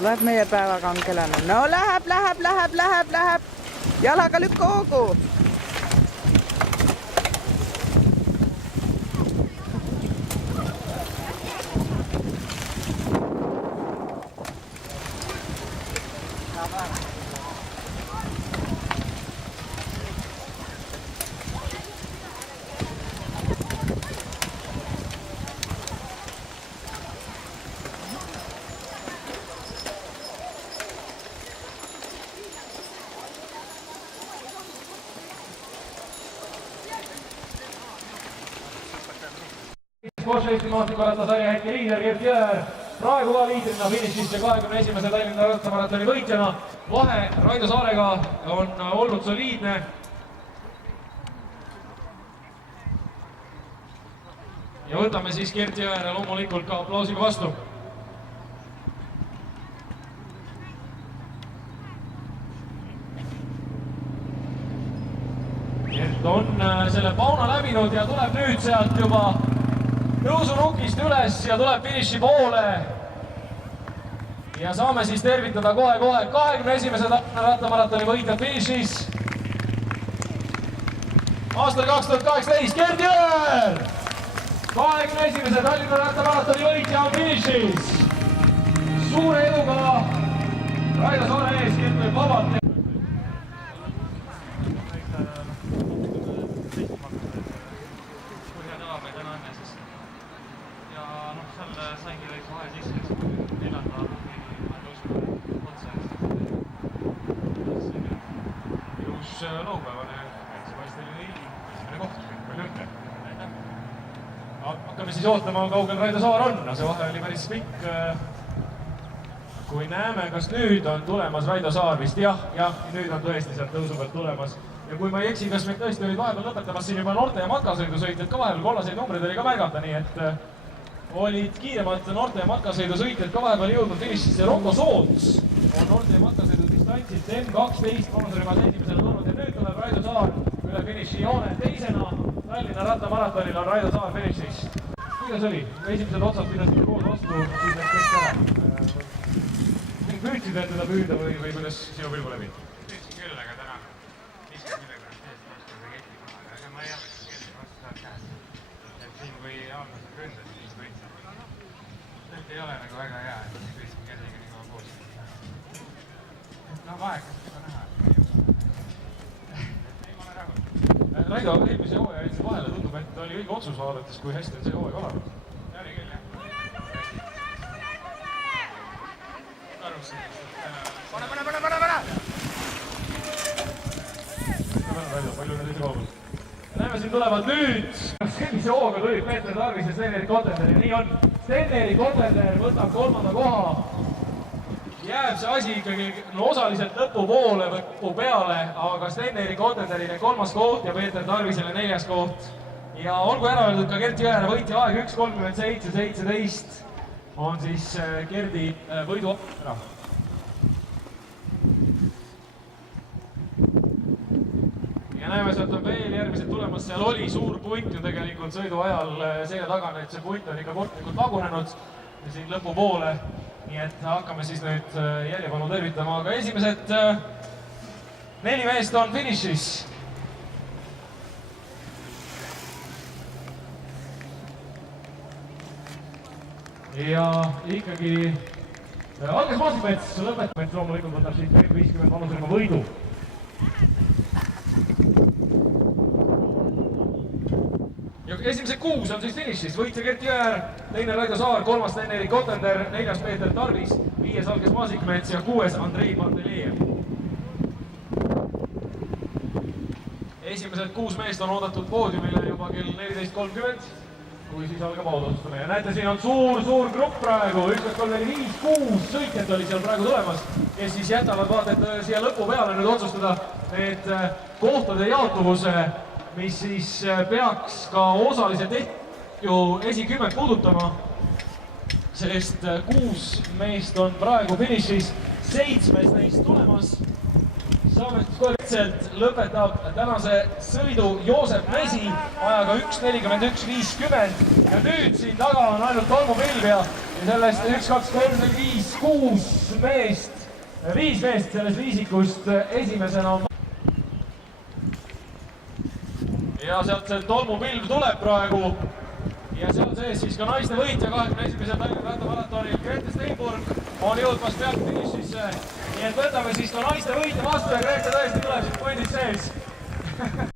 tuleb meie päevakangelane. No läheb. Jalaga lükka hoogu. Porsche Eesti maastikurattasarja hetke liider Gert Jõer, praegu ka liidrina finišist ja 21. Tallinna rattamaratoni võitjana. Vahe Raido Saarega on olnud soliidne. Ja võtame siis Gert Jõere loomulikult ka aplausiga vastu. Gert on selle pauna läbinud ja tuleb nüüd sealt juba tõusunukist üles ja tuleb finiši poole. Ja saame siis tervitada kohe 21. rattamaratoni võitjad finišis. Aastal 2018 Gert Jõer! 21. Tallinna rattamaratoni võitja on finišis. Suure eduga Raido Saare ees, Gert võib vabalt. Saingi väikse vahe sisse, neljanda tõusu otsa. Ilus laupäevane Sebastiani esimene koht, palju õnne. Hakkame siis ootama, kaugel Raido Saar on. See vahe oli päris pikk. Kui näeme, kas nüüd on tulemas Raido Saar vist, jah, nüüd on tõesti sealt tõusu pealt tulemas. Ja kui ma ei eksi, kas meid tõesti olid vahepeal lõpetamas siin juba noorte ja matkasõidusõitjad ka vahepeal, kollaseid numbreid oli ka märgata, nii et olid kiiremad noorte ja matkasõidusõitjad ka vahepeal jõudnud finišisse. Rocco Soots on noorte ja matkasõidudistantsilt M12 vanusrühmas esimesele tulnud ja nüüd tuleb Raido Saar üle finiši joone teisena. Tallinna rattamaratonil on Raido Saar finišis. Kuidas oli? Esimesed otsad pidasid koos vastu, siis läks kõik ära. Püüdsid veel teda püüda või kuidas sinu pilgu läbi? Püüdsin küll, aga täna viskas millega eest vastu või keti maha, aga ma ei arva, et keti vastu saad käest. Et siin kui alguses ründas, siis võitsin. Nüüd ei ole nagu väga hea, et püüdsin kerdiga nii kaua koos. No vahekas juba näha. Ei, ma olen rahul. Raido, eelmise hooaja jätsi vahele, tundub, et oli õige otsus vaadates, kui hästi on see hooaeg alanud. See oli küll, jah. Pane! Palju on teise kaugel. Näeme siin tulevad nüüd. Sellise hooga tulid Peeter Tarvis ja Sten-Erik Kotlender ja nii on. Sten-Erik Kotlender võtab 3. koha. Jääb see asi ikkagi osaliselt lõpu poole või lõpu peale, aga Sten-Erik Kotlenderile 3. koht ja Peeter Tarvisele 4. koht. Ja olgu ära öeldud ka Gert Jõere võitja aeg 1.37.17 on siis Gerdi võidu ära. Ja näeme, sealt on veel järgmised tulemas, seal oli suur punt ju tegelikult sõidu ajal selja tagane, et see punt on ikka kortlikult lagunenud ja siin lõpu poole. Nii et hakkame siis nüüd järjepanu tervitama, aga esimesed 4 meest on finišis. Ja ikkagi Alges Maasikmets lõpetamets loomulikult võtab siis 50 vanusrühma võidu. Ja esimesed 6 on siis finišis. Võitja Gert Jõer, teine Raido Saar, 3. Sten-Erik Kotlender, 4. Peeter Tarvis, 5. Alges Maasikmets ja 6. Andrei Panteljev. Esimesed 6 meest on oodatud poodiumile juba kell 14.30, kui siis algab autosustame. Ja näete, siin on suur grupp praegu, 1, 2, 3, 4, 5, 6 sõitjad oli seal praegu tulemas, kes siis jätavad vaata, et siia lõpu peale nüüd otsustada need kohtade jaotuvuse, mis siis peaks ka osaliselt ju esikümmet puudutama, sest 6 meest on praegu finišis, 7 neist tulemas, saame siis kohe lõpetab tänase sõidu Joosep Mesi ajaga 1:41:50 ja nüüd siin taga on ainult tolmupilv ja sellest 1, 2, 3, 4, 5, 6 meest, 5 meest sellest viisikust esimesena on. Ja sealt see tolmupilv tuleb praegu ja seal sees siis ka naiste võitja 21. Tallinna rattamaratonil Grete Steinburg on jõudmas pealt finišisse. Nii et võtame siis ka naiste võitja vastu ja Grete tõesti tuleb siit pundist sees.